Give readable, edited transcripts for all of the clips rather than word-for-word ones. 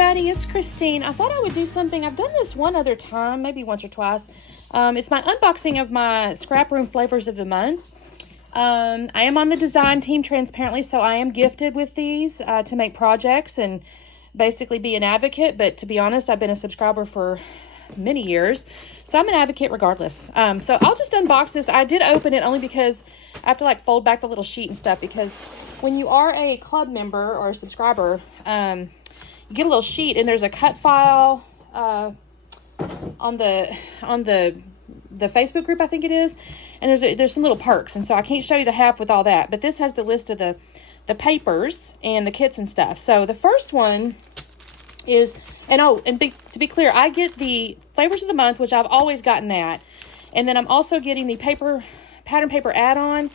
everybody, it's Christine. I thought I would do something. I've done this one other time, maybe once or twice. It's my unboxing of my ScrapRoom flavors of the month. I am on the design team, transparently, so I am gifted with these to make projects and basically be an advocate. But to be honest, I've been a subscriber for many years, so I'm an advocate regardless. So I'll just unbox this. I did open it only because I have to like fold back the little sheet and stuff, because when you are a club member or a subscriber, you get a little sheet and there's a cut file on the Facebook group, I think it is, and there's some little perks, and so I can't show you the half with all that, but this has the list of the papers and the kits and stuff. So the first one is, to be clear, I get the flavors of the month, which I've always gotten that, and then I'm also getting the pattern paper add-on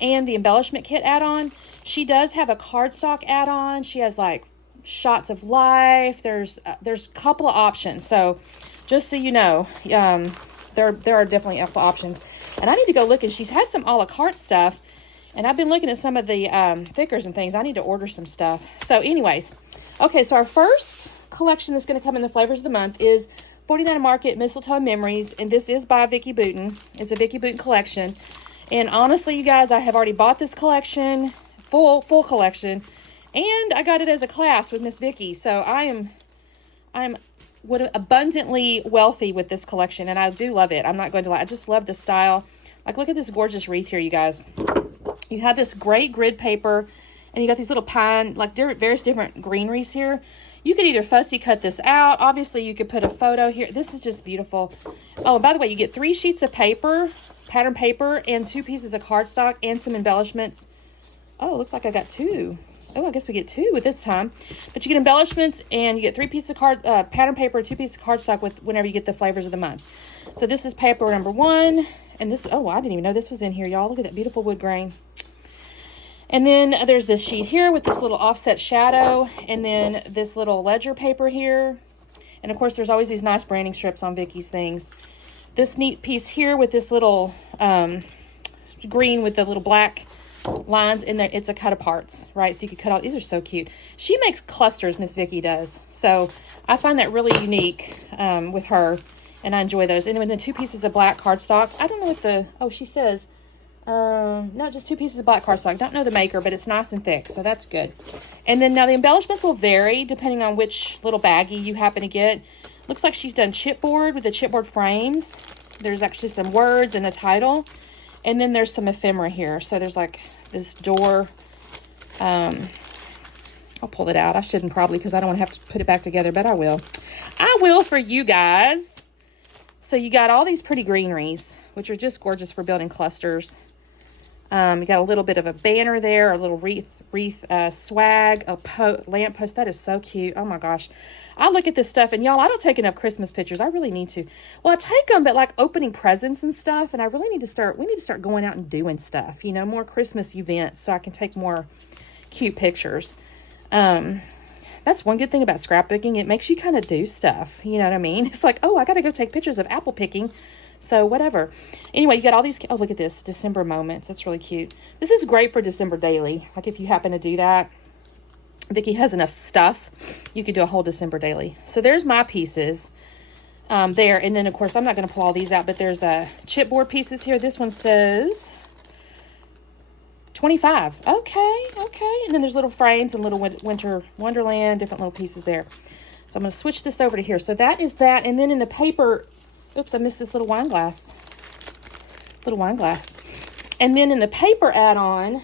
and the embellishment kit add-on. She does have a cardstock add-on. She has like shots of life. There's a couple of options. So just so you know, there are definitely a couple options. And I need to go look, and she's had some a la carte stuff. And I've been looking at some of the thickers and things. I need to order some stuff. So anyways, okay, so our first collection that's going to come in the flavors of the month is 49 Market Mistletoe Memories. And this is by Vicki Boutin. It's a Vicki Boutin collection. And honestly, you guys, I have already bought this collection, full collection, and I got it as a class with Miss Vicki. So I'm abundantly wealthy with this collection, and I do love it. I'm not going to lie. I just love the style. Like, look at this gorgeous wreath here, you guys. You have this great grid paper, and you got these little pine, like various different greeneries here. You could either fussy cut this out. Obviously, you could put a photo here. This is just beautiful. Oh, and by the way, you get 3 sheets of paper, pattern paper, and 2 pieces of cardstock and some embellishments. Oh, looks like I got 2. Oh, I guess we get 2 with this time. But you get embellishments, and you get 3 pieces of pattern paper, 2 pieces of cardstock with whenever you get the flavors of the month. So this is paper number 1, and this, oh, I didn't even know this was in here, y'all. Look at that beautiful wood grain. And then there's this sheet here with this little offset shadow, and then this little ledger paper here. And of course, there's always these nice branding strips on Vicki's things. This neat piece here with this little green with the little black lines in there. It's a cut of parts, right? So you could cut out. These are so cute. She makes clusters, Miss Vicki does. So I find that really unique with her, and I enjoy those. And then the 2 pieces of black cardstock. I don't know what the, oh, she says, no, just 2 pieces of black cardstock. Don't know the maker, but it's nice and thick, so that's good. And then now the embellishments will vary depending on which little baggie you happen to get. Looks like she's done chipboard with the chipboard frames. There's actually some words and a title. And then there's some ephemera here. So there's like this door. I'll pull it out. I shouldn't probably, because I don't want to have to put it back together, but I will. I will for you guys. So you got all these pretty greeneries, which are just gorgeous for building clusters. You got a little bit of a banner there, a little wreath swag, a lamppost. That is so cute. Oh my gosh. I look at this stuff, and y'all, I don't take enough Christmas pictures. I really need to. Well, I take them, but like opening presents and stuff, and I really need to start, we need to start going out and doing stuff, you know, more Christmas events, so I can take more cute pictures. That's one good thing about scrapbooking. It makes you kind of do stuff, you know what I mean? It's like, oh, I got to go take pictures of apple picking. So whatever. Anyway, you got all these, oh, look at this, December moments. That's really cute. This is great for December daily. Like if you happen to do that. Vicki has enough stuff. You could do a whole December daily. So there's my pieces there. And then, of course, I'm not going to pull all these out, but there's chipboard pieces here. This one says 25. Okay. And then there's little frames and little winter wonderland, different little pieces there. So I'm going to switch this over to here. So that is that. And then in the paper, oops, I missed this little wine glass. And then in the paper add-on,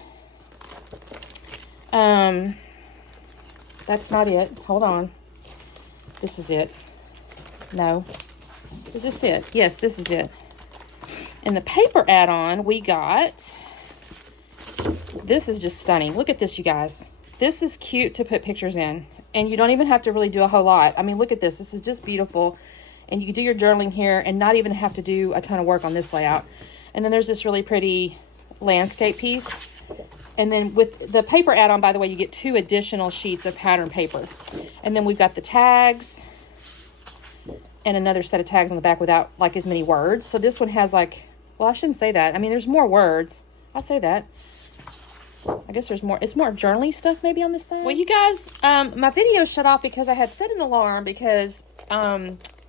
that's not it. Hold on. This is it. No. Is this it? Yes, this is it. In the paper add-on, we got, this is just stunning. Look at this, you guys. This is cute to put pictures in. And you don't even have to really do a whole lot. I mean, look at this. This is just beautiful. And you can do your journaling here and not even have to do a ton of work on this layout. And then there's this really pretty landscape piece. And then with the paper add-on, by the way, you get 2 additional sheets of pattern paper. And then we've got the tags and another set of tags on the back without like as many words. So this one has like, well, I shouldn't say that. I mean, there's more words. I'll say that. I guess there's more. It's more journaly stuff maybe on this side. Well, you guys, my video shut off because I had set an alarm because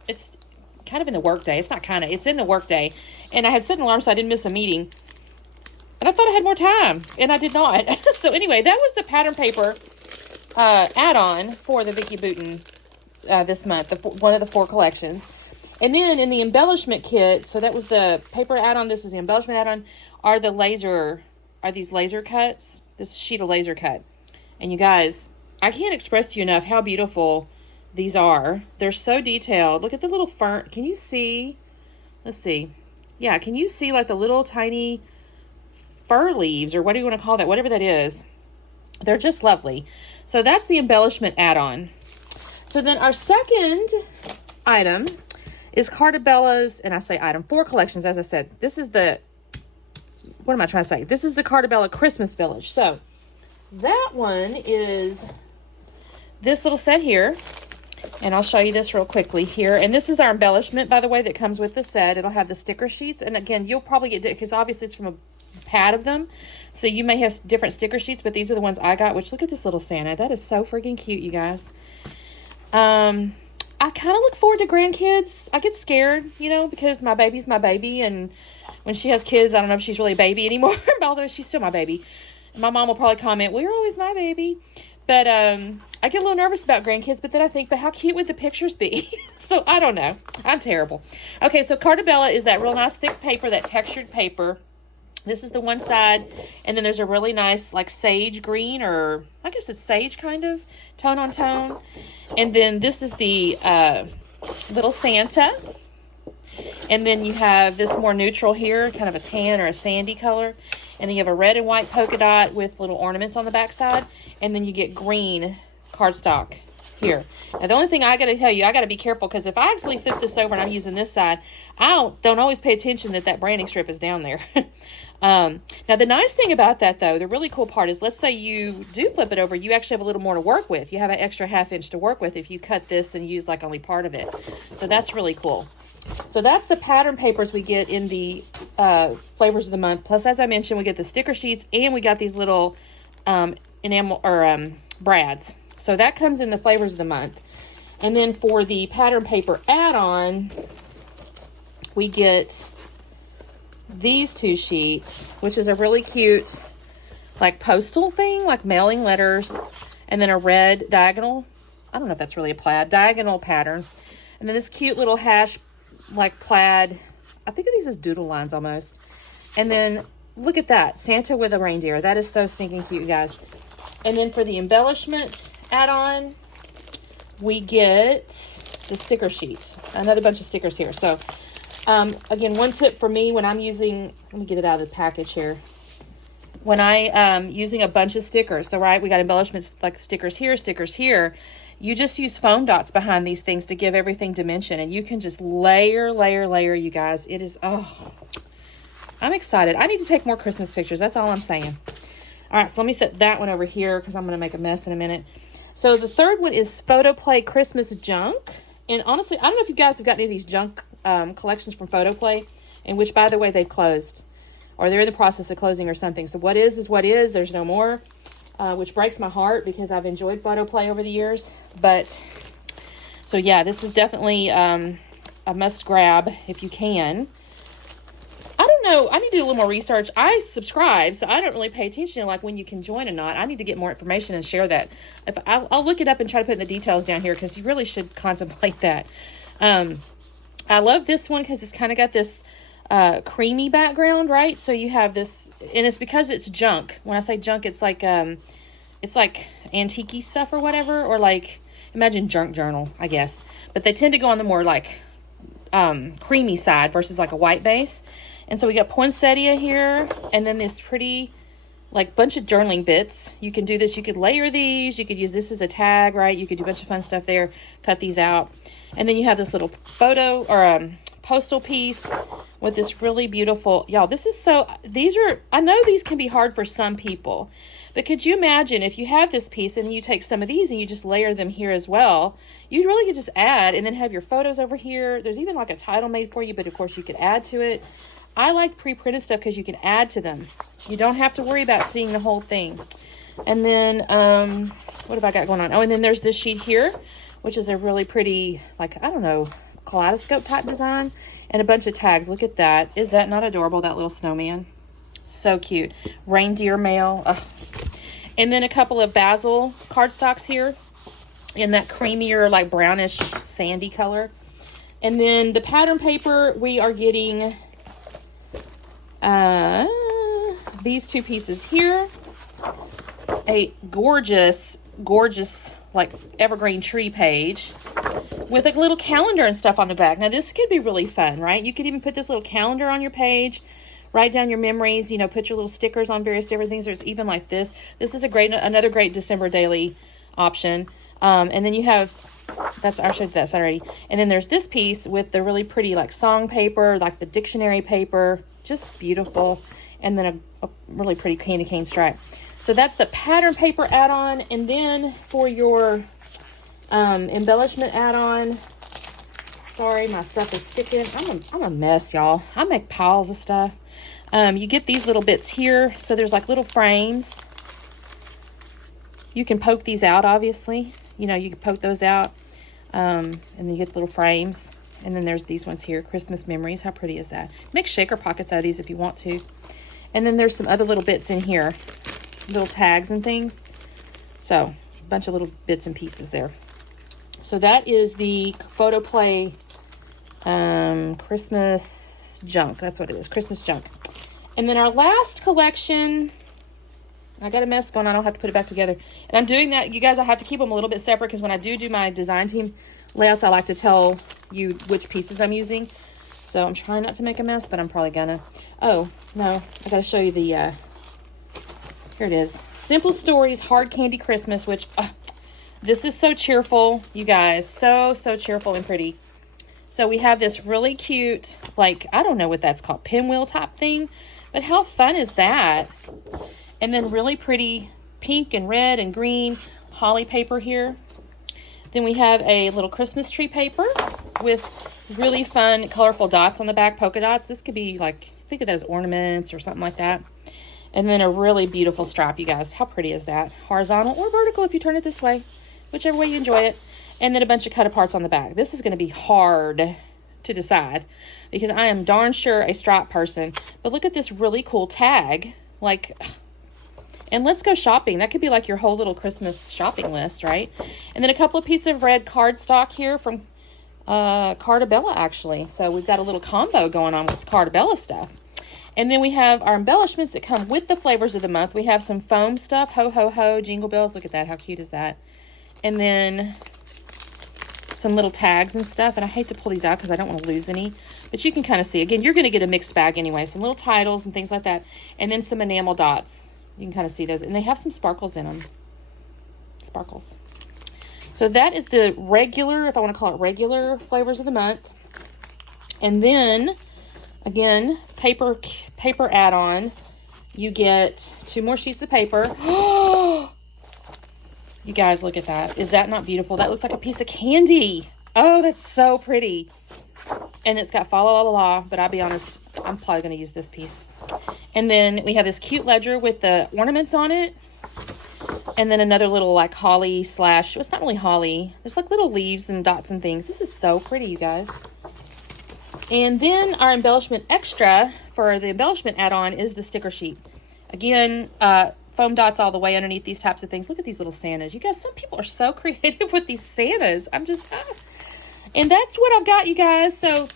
it's kind of in the work day. It's not kind of. It's in the work day. And I had set an alarm so I didn't miss a meeting. And I thought I had more time. And I did not. So anyway, that was the pattern paper add-on for the Vicki Boutin this month. One of the 4 collections. And then in the embellishment kit, so that was the paper add-on. This is the embellishment add-on. Are these laser cuts? This sheet of laser cut. And you guys, I can't express to you enough how beautiful these are. They're so detailed. Look at the little fern. Can you see? Let's see. Yeah, can you see like the little tiny fir leaves, or what do you want to call that? Whatever that is. They're just lovely. So that's the embellishment add-on. So then our second item is Carta Bella's, and I say item, 4 collections, as I said. This is the, what am I trying to say? This is the Carta Bella Christmas Village. So that one is this little set here. And I'll show you this real quickly here. And this is our embellishment, by the way, that comes with the set. It'll have the sticker sheets. And again, you'll probably get, because obviously it's from a pad of them. So you may have different sticker sheets, but these are the ones I got, which look at this little Santa. That is so freaking cute, you guys. I kind of look forward to grandkids. I get scared, you know, because my baby's my baby. And when she has kids, I don't know if she's really a baby anymore, although she's still my baby. And my mom will probably comment, well, you're always my baby. But I get a little nervous about grandkids, but then I think, but how cute would the pictures be? So I don't know. I'm terrible. Okay, so Carta Bella is that real nice thick paper, that textured paper. This is the one side, and then there's a really nice like sage green, or I guess it's sage kind of, tone on tone. And then this is the little Santa. And then you have this more neutral here, kind of a tan or a sandy color. And then you have a red and white polka dot with little ornaments on the back side. And then you get green cardstock here. Now, the only thing I got to tell you, I got to be careful, because if I actually flip this over and I'm using this side, I don't always pay attention that branding strip is down there. Now, the nice thing about that, though, the really cool part is, let's say you do flip it over, you actually have a little more to work with. You have an extra 1/2 inch to work with if you cut this and use like only part of it. So that's really cool. So that's the pattern papers we get in the flavors of the month. Plus, as I mentioned, we get the sticker sheets, and we got these little enamel or brads. So that comes in the flavors of the month. And then for the pattern paper add-on, we get these 2 sheets, which is a really cute like postal thing, like mailing letters, and then a red diagonal, I don't know if that's really a plaid, diagonal pattern. And then this cute little hash like plaid, I think of these as doodle lines almost. And then look at that, Santa with a reindeer. That is so stinking cute, you guys. And then for the embellishment add-on, we get the sticker sheets, another bunch of stickers here. So again, one tip for me when I'm using, let me get it out of the package here. When I using a bunch of stickers, so right, we got embellishments like stickers here, you just use foam dots behind these things to give everything dimension, and you can just layer, you guys. It is, oh, I'm excited. I need to take more Christmas pictures. That's all I'm saying. All right, so let me set that one over here because I'm going to make a mess in a minute. So the third one is Photo Play Christmas Junk. And honestly, I don't know if you guys have got any of these junk collections from Photo Play, in which, by the way, they've closed, or they're in the process of closing or something. So what is what is. There's no more, which breaks my heart because I've enjoyed Photo Play over the years. But, so yeah, this is definitely a must grab if you can. I don't know. I need to do a little more research. I subscribe, so I don't really pay attention to like when you can join or not. I need to get more information and share that. I'll look it up and try to put the details down here, because you really should contemplate that. I love this one because it's kind of got this creamy background, right? So you have this, and it's because it's junk. When I say junk, it's like antique-y stuff or whatever, or like, imagine junk journal, I guess. But they tend to go on the more like creamy side versus like a white base. And so we got poinsettia here, and then this pretty like bunch of journaling bits. You can do this. You could layer these. You could use this as a tag, right? You could do a bunch of fun stuff there. Cut these out. And then you have this little photo or postal piece with this really beautiful, y'all, this is so, these are, I know these can be hard for some people, but could you imagine if you have this piece and you take some of these and you just layer them here as well? You really could just add and then have your photos over here. There's even like a title made for you, but of course you could add to it. I like pre-printed stuff because you can add to them. You don't have to worry about seeing the whole thing. And then, what have I got going on? Oh, and then there's this sheet here, which is a really pretty, like, I don't know, kaleidoscope type design. And a bunch of tags. Look at that. Is that not adorable, that little snowman? So cute. Reindeer mail. Ugh. And then a couple of basil cardstocks here in that creamier, like brownish, sandy color. And then the pattern paper, we are getting these two pieces here. A gorgeous, gorgeous, like evergreen tree page with a little calendar and stuff on the back. Now, this could be really fun, right? You could even put this little calendar on your page. Write down your memories, you know, put your little stickers on various different things. There's even like this. This is another great December daily option. And then you have, I showed that already. And then there's this piece with the really pretty like song paper, like the dictionary paper, just beautiful. And then a really pretty candy cane stripe. So that's the pattern paper add-on. And then for your embellishment add-on, sorry, my stuff is sticking. I'm a mess, y'all. I make piles of stuff. You get these little bits here. So there's like little frames. You can poke these out, obviously. You know, you can poke those out. And then you get the little frames. And then there's these ones here, Christmas memories. How pretty is that? Make shaker pockets out of these if you want to. And then there's some other little bits in here. Little tags and things. So, a bunch of little bits and pieces there. So that is the Photo Play Christmas junk. That's what it is, Christmas junk. And then our last collection, I got a mess going on. I'll have to put it back together. And I'm doing that, you guys, I have to keep them a little bit separate because when I do my design team layouts, I like to tell you which pieces I'm using. So I'm trying not to make a mess, but I'm probably gonna. Oh, no, I gotta show you the, here it is. Simple Stories Hard Candy Christmas, which, this is so cheerful, you guys. So cheerful and pretty. So we have this really cute, like, I don't know what that's called, pinwheel type thing. But how fun is that? And then really pretty pink and red and green holly paper here. Then we have a little Christmas tree paper with really fun, colorful dots on the back, polka dots. This could be like, think of that as ornaments or something like that. And then a really beautiful strap, you guys. How pretty is that? Horizontal or vertical if you turn it this way. Whichever way you enjoy it. And then a bunch of cut aparts on the back. This is going to be hard to decide because I am darn sure a stripe person. But look at this really cool tag. Like, and let's go shopping. That could be like your whole little Christmas shopping list, right? And then a couple of pieces of red cardstock here from Cardabella, actually. So we've got a little combo going on with Cardabella stuff. And then we have our embellishments that come with the flavors of the month. We have some foam stuff. Ho, ho, ho, jingle bells. Look at that. How cute is that? And then some little tags and stuff. And I hate to pull these out because I don't want to lose any. But you can kind of see. Again, you're going to get a mixed bag anyway. Some little titles and things like that. And then some enamel dots. You can kind of see those. And they have some sparkles in them. Sparkles. So that is the regular, if I want to call it regular flavors of the month. And then, again, paper add-on. You get 2 more sheets of paper. You guys, look at that. Is that not beautiful? That looks like a piece of candy. Oh, that's so pretty. And it's got fa la la la, but I'll be honest, I'm probably going to use this piece. And then we have this cute ledger with the ornaments on it. And then another little like holly slash, well, it's not really holly. There's like little leaves and dots and things. This is so pretty, you guys. And then our embellishment extra for the embellishment add-on is the sticker sheet. Again, foam dots all the way underneath these types of things. Look at these little Santas. You guys, some people are so creative with these Santas. I'm just, and that's what I've got, you guys. So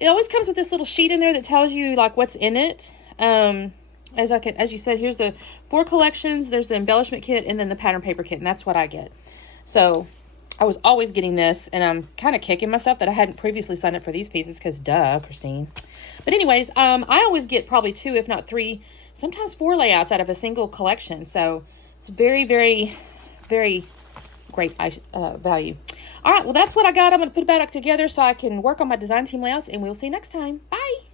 it always comes with this little sheet in there that tells you like what's in it. As you said, here's the 4 collections. There's the embellishment kit and then the pattern paper kit, and that's what I get. So I was always getting this, and I'm kind of kicking myself that I hadn't previously signed up for these pieces because duh, Christine. But anyways, I always get probably 2, if not 3, sometimes 4 layouts out of a single collection. So it's very, very, very great value. All right, well, that's what I got. I'm going to put it back together so I can work on my design team layouts, and we'll see you next time. Bye.